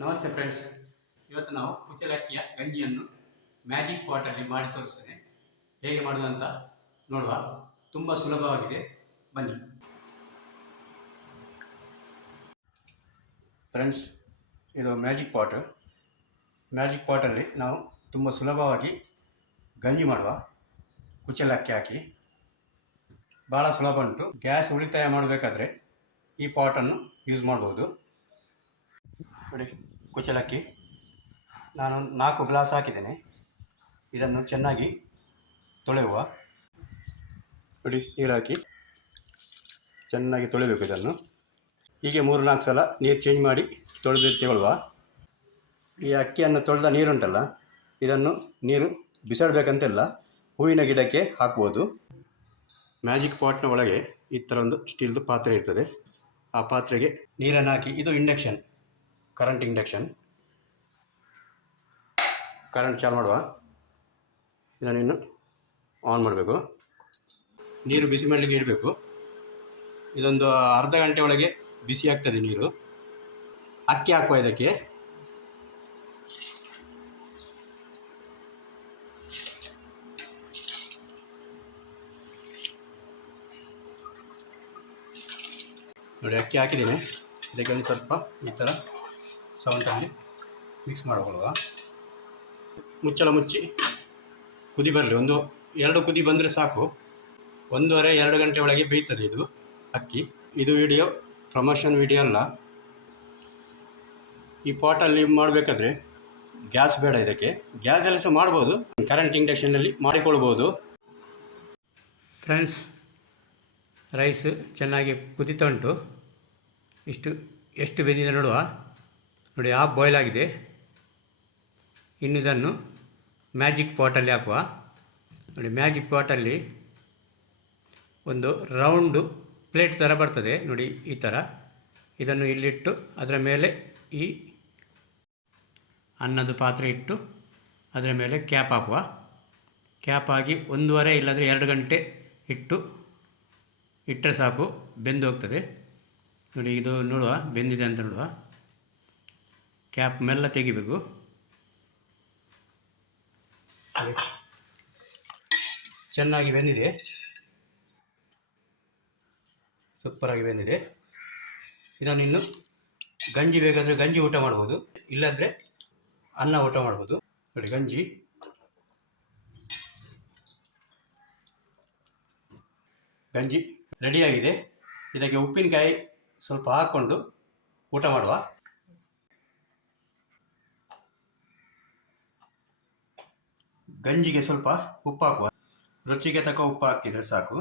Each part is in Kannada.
ನಮಸ್ತೆ ಫ್ರೆಂಡ್ಸ್, ಇವತ್ತು ನಾವು ಕುಚ್ಚಲಕ್ಕಿಯ ಗಂಜಿಯನ್ನು ಮ್ಯಾಜಿಕ್ ಪಾಟಲ್ಲಿ ಮಾಡಿ ತೋರಿಸ್ತೇನೆ. ಹೇಗೆ ಮಾಡೋದು ಅಂತ ನೋಡುವ. ತುಂಬ ಸುಲಭವಾಗಿದೆ, ಬನ್ನಿ ಫ್ರೆಂಡ್ಸ್. ಇದು ಮ್ಯಾಜಿಕ್ ಪಾಟಲ್ಲಿ ನಾವು ತುಂಬ ಸುಲಭವಾಗಿ ಗಂಜಿ ಮಾಡುವ. ಕುಚ್ಚಲಕ್ಕಿ ಹಾಕಿ ಭಾಳ ಸುಲಭ ಉಂಟು. ಗ್ಯಾಸ್ ಉಳಿತಾಯ ಮಾಡಬೇಕಾದ್ರೆ ಈ ಪಾಟನ್ನು ಯೂಸ್ ಮಾಡ್ಬೋದು. ನೋಡಿ, ಕುಚ್ಚಲಕ್ಕಿ ನಾನು 4 ಗ್ಲಾಸ್ ಹಾಕಿದ್ದೇನೆ. ಇದನ್ನು ಚೆನ್ನಾಗಿ ತೊಳೆಯುವ. ನೋಡಿ, ನೀರು ಹಾಕಿ ಚೆನ್ನಾಗಿ ತೊಳೆಯಬೇಕು. ಇದನ್ನು ಹೀಗೆ 3-4 ಸಲ ನೀರು ಚೇಂಜ್ ಮಾಡಿ ತೊಳೆದು ತಗೊಳ್ಳುವ. ಈ ಅಕ್ಕಿಯನ್ನು ತೊಳೆದ ನೀರುಂಟಲ್ಲ, ಇದನ್ನು ನೀರು ಬಿಸಾಡಬೇಕಂತೆಲ್ಲ, ಹೂವಿನ ಗಿಡಕ್ಕೆ ಹಾಕ್ಬೋದು. ಮ್ಯಾಜಿಕ್ ಪಾಟ್ನ ಒಳಗೆ ಈ ಥರ ಒಂದು ಸ್ಟೀಲ್ದು ಪಾತ್ರೆ ಇರ್ತದೆ. ಆ ಪಾತ್ರೆಗೆ ನೀರನ್ನು ಹಾಕಿ, ಇದು ಕರೆಂಟ್ ಚಾಲು ಮಾಡುವ. ಇದನ್ನು ಆನ್ ಮಾಡಬೇಕು. ನೀರು ಬಿಸಿ ಮಾಡಲಿಕ್ಕೆ ಇಡಬೇಕು. ಇದೊಂದು ಅರ್ಧ ಗಂಟೆ ಒಳಗೆ ಬಿಸಿ ಆಗ್ತದೆ ನೀರು. ಅಕ್ಕಿ ಹಾಕುವ ಇದಕ್ಕೆ. ನೋಡಿ, ಅಕ್ಕಿ ಹಾಕಿದ್ದೇನೆ. ಇದಕ್ಕೆ ಒಂದು ಸ್ವಲ್ಪ ಈ ಥರ ಸೌಂಟಲ್ಲಿ ಮಿಕ್ಸ್ ಮಾಡಿಕೊಳ್ಳುವ. ಮುಚ್ಚಳ ಮುಚ್ಚಿ ಕುದಿ ಬರಲಿ. 1-2 ಕುದಿ ಬಂದರೆ ಸಾಕು. 1.5-2 ಗಂಟೆ ಒಳಗೆ ಬೇಯ್ತದೆ ಇದು ಅಕ್ಕಿ. ಇದು ಪ್ರಮೋಷನ್ ವಿಡಿಯೋ ಅಲ್ಲ. ಈ ಪಾಟಲ್ಲಿ ಮಾಡಬೇಕಾದ್ರೆ ಗ್ಯಾಸ್ ಬೇಡ. ಇದಕ್ಕೆ ಗ್ಯಾಸಲ್ಲಿ ಸಹ ಮಾಡ್ಬೋದು, ಕರೆಂಟ್ ಇಂಡಕ್ಷನ್ನಲ್ಲಿ ಮಾಡಿಕೊಳ್ಬೋದು. ಫ್ರೆಂಡ್ಸ್, ರೈಸ್ ಚೆನ್ನಾಗಿ ಕುದಿತಾ ಉಂಟು. ಎಷ್ಟು ಬೆಂದಿದೆ ನೋಡುವ. ನೋಡಿ, ಹಾಫ್ ಬಾಯ್ಲ್ ಆಗಿದೆ. ಇನ್ನಿದನ್ನು ಮ್ಯಾಜಿಕ್ ಪಾಟಲ್ಲಿ ಹಾಕುವ. ನೋಡಿ, ಮ್ಯಾಜಿಕ್ ಪಾಟಲ್ಲಿ ಒಂದು ರೌಂಡು ಪ್ಲೇಟ್ ಥರ ಬರ್ತದೆ ನೋಡಿ, ಈ ಥರ. ಇದನ್ನು ಇಲ್ಲಿಟ್ಟು ಅದರ ಮೇಲೆ ಈ ಅನ್ನದ ಪಾತ್ರೆ ಇಟ್ಟು ಅದರ ಮೇಲೆ ಕ್ಯಾಪ್ ಹಾಕುವ. ಕ್ಯಾಪ್ ಆಗಿ 1.5 ಇಲ್ಲಾಂದರೆ 2 ಗಂಟೆ ಇಟ್ಟರೆ ಸಾಕು, ಬೆಂದು ಹೋಗ್ತದೆ. ನೋಡಿ, ಇದು ನೋಡುವ ಬೆಂದಿದೆ ಅಂತ ನೋಡುವ. ಕ್ಯಾಪ್ ಮೆಲ್ಲ ತೆಗಿಬೇಕು. ಚೆನ್ನಾಗಿ ಬೆಂದಿದೆ, ಸೂಪರಾಗಿ ಬೆಂದಿದೆ. ಇದನ್ನು ಇನ್ನು ಗಂಜಿ ಬೇಕಾದರೆ ಗಂಜಿ ಊಟ ಮಾಡ್ಬೋದು, ಇಲ್ಲಾಂದರೆ ಅನ್ನ ಊಟ ಮಾಡ್ಬೋದು. ನೋಡಿ, ಗಂಜಿ ರೆಡಿಯಾಗಿದೆ. ಇದಕ್ಕೆ ಉಪ್ಪಿನಕಾಯಿ ಸ್ವಲ್ಪ ಹಾಕ್ಕೊಂಡು ಊಟ ಮಾಡುವ. ಗಂಜಿಗೆ ಸ್ವಲ್ಪ ಉಪ್ಪು ಹಾಕುವ. ರುಚಿಗೆ ತಕ್ಕ ಉಪ್ಪು ಹಾಕಿದರೆ ಸಾಕು.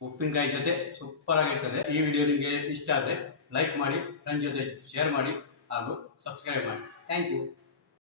ಉಪ್ಪಿನಕಾಯಿ ಜೊತೆ ಸೂಪರ್ ಆಗಿರ್ತದೆ. ಈ ವಿಡಿಯೋ ನಿಮಗೆ ಇಷ್ಟ ಆದರೆ ಲೈಕ್ ಮಾಡಿ, ಫ್ರೆಂಡ್ಸ್ ಜೊತೆ ಶೇರ್ ಮಾಡಿ ಹಾಗೂ ಸಬ್ಸ್ಕ್ರೈಬ್ ಮಾಡಿ. Thank you.